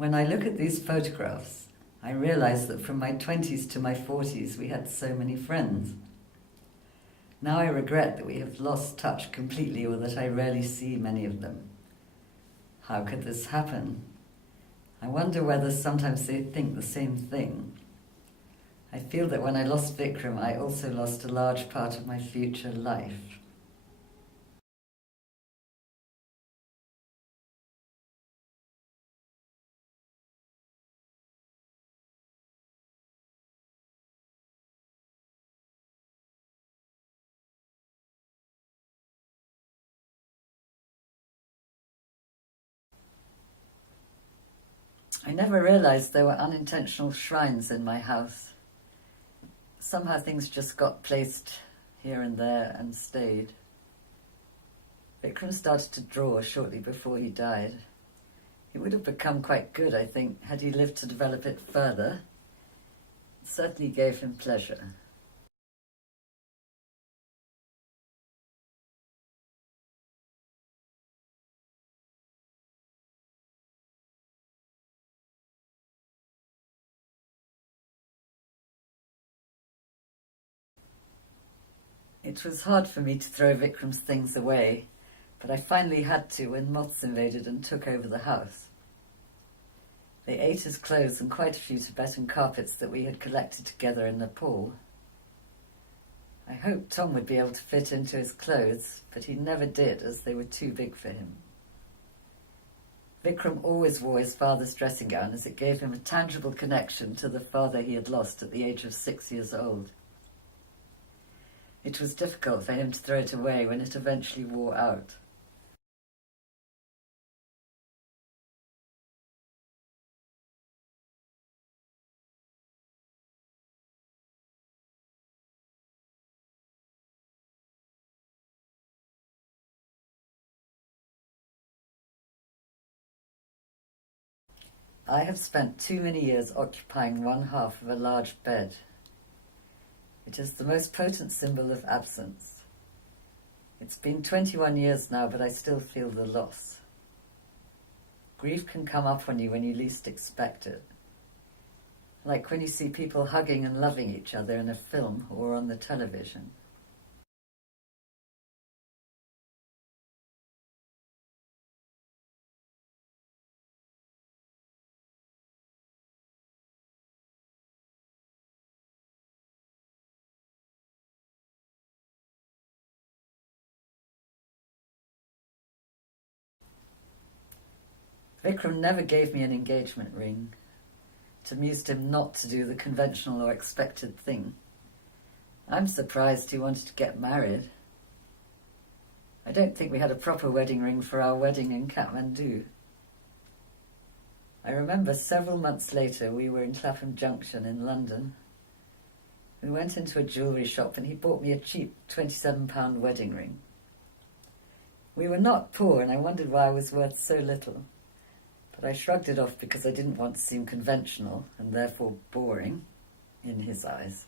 When I look at these photographs, I realize that from my 20s to my 40s we had so many friends. Now I regret that we have lost touch completely or that I rarely see many of them. How could this happen? I wonder whether sometimes they think the same thing. I feel that when I lost Vikram, I also lost a large part of my future life. I never realized there were unintentional shrines in my house. Somehow things just got placed here and there and stayed. Vikram started to draw shortly before he died. He would have become quite good, I think, had he lived to develop it further. It certainly gave him pleasure. It was hard for me to throw Vikram's things away, but I finally had to when moths invaded and took over the house. They ate his clothes and quite a few Tibetan carpets that we had collected together in Nepal. I hoped Tom would be able to fit into his clothes, but he never did, as they were too big for him. Vikram always wore his father's dressing gown, as it gave him a tangible connection to the father he had lost at the age of 6 years old. It was difficult for him to throw it away when it eventually wore out. I have spent too many years occupying one half of a large bed. It is the most potent symbol of absence. It's been 21 years now, but I still feel the loss. Grief can come up on you when you least expect it. Like when you see people hugging and loving each other in a film or on the television. Vikram never gave me an engagement ring. It amused him not to do the conventional or expected thing. I'm surprised he wanted to get married. I don't think we had a proper wedding ring for our wedding in Kathmandu. I remember several months later we were in Clapham Junction in London. We went into a jewellery shop and he bought me a cheap £27 wedding ring. We were not poor and I wondered why I was worth so little. But I shrugged it off because I didn't want to seem conventional and therefore boring in his eyes.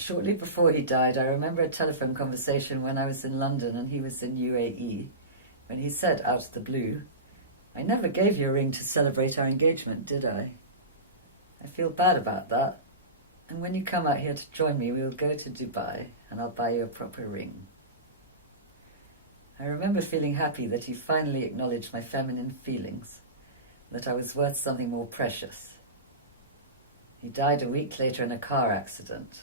Shortly before he died, I remember a telephone conversation when I was in London and he was in UAE, when he said out of the blue, "I never gave you a ring to celebrate our engagement, did I? I feel bad about that, and when you come out here to join me, we will go to Dubai and I'll buy you a proper ring." I remember feeling happy that he finally acknowledged my feminine feelings, that I was worth something more precious. He died a week later in a car accident,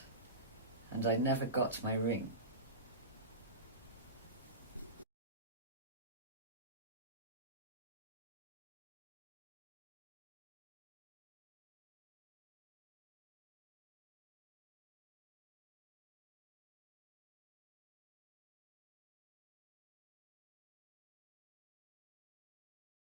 and I never got my ring.